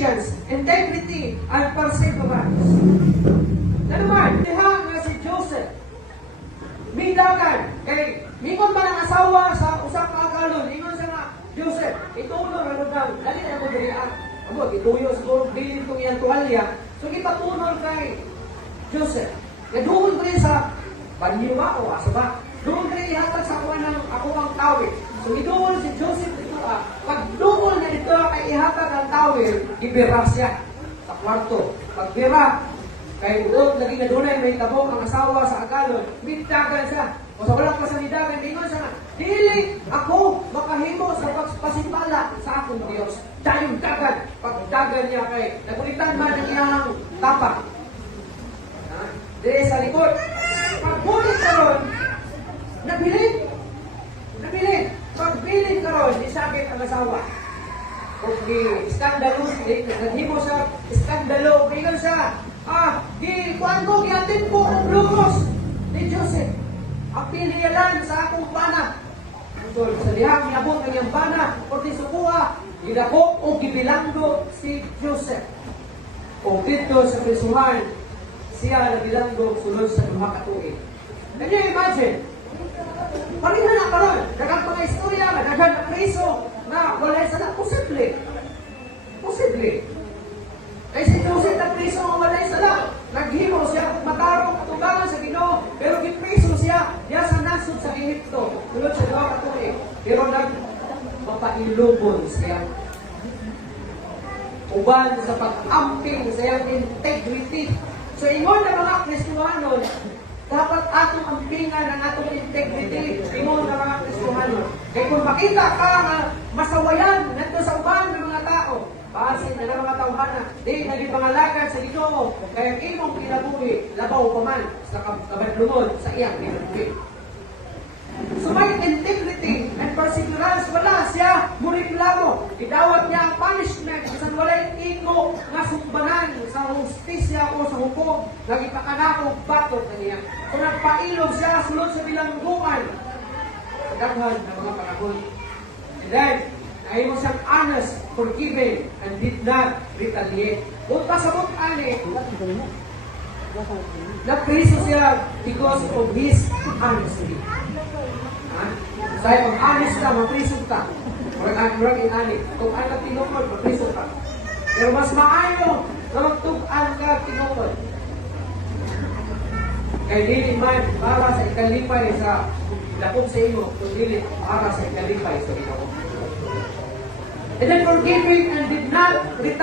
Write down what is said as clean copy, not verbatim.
patience, integrity, and perseverance. Naman, diha nga si Joseph, midagan, kay mingon ba ng asawa sa usang kagalon, ingon siya nga, Joseph, itulong ano daw, dali na mo dirian. Amo, ituyo siguro, bilin itong iyang tuwalya. So, ipatunol kay Joseph. Doon ko rin sa banyo ba o aso ba? Doon ko rin ihatag sa ako ang tawid. So, idoon si Joseph ito, pag doon na ito kay ihatag ang tawid, ibira siya sa kwarto. Pag bira, kay doon, lagi na doon ay may tabong ang asawa sa agalon, bintagan siya. O sa walang pasanidagan, mingon siya nga, dili ako makahimo sa pagpasimpala sa akong Diyos. Dahil dagan, pagdagan niya kay nagulitan man ang iyang tapak. Dili sa likod. Pagbulit ka ron, nabilin. Pagbilin ka ron, isakit ang asawa. Kung di-skandalo, naghimo siya, iskandalo, mingon siya, kuhaan ko, giatin ko ang blumos ni Joseph. Ang piliyalan sa akong bana. So, sa dihang inabot ang iyang bana, o tisukuha, gidakop o gibilanggo si Joseph. O dito sa prisuhan, siya nabilanggo sunod sa mga katuig. Can you imagine? Paringan na karon, dagang mga istorya, dagang na preso, na wala sa posible. Kaya si Joseph na preso ang wala sa naghimo siya matarong katubangan sa Ginoo, pero gipreso siya sa nasod sa Ehipto tulad sa mga katuig, pero nagpapailubon siya uban sa pag-amping sa iyang integrity. So ingon na mga Kristohanon, dapat atong ampingan ang atong integrity. Ingon na mga Kristohanon, kaya kung makita ka nga masawayan nandito sa uban ng mga tao, basin na ng mga tawhana, di naging pangalagan sa Ginoo, kaya imong kinabuhi, labaw pa man sa kabadlungon sa iyang kinabuhi. So may integrity and perseverance, wala siya muriklamo. Idawat niya ang punishment, bisan walay iko nga sumbanan sa hustisya o sa hukom, nagipakanakog batot na niya. So nagpailog siya sulod sa bilangguan sa daghan ng mga panahon. And then, ay mo siyang honest, forgiving, and did not retaliate. Kung pasabot ani, napriso siya because of his honesty. Dahil kung honest ka, mapriso ka. Murag inani. Kung ano tinukod, mapriso ka. Pero mas maayo na magtug-an ka tinukod. Kaya dili man para sa ikalipay sa lakong sa imo, kung dili para sa ikalipay sa Ginoo. And then forgiving and did not retaliate.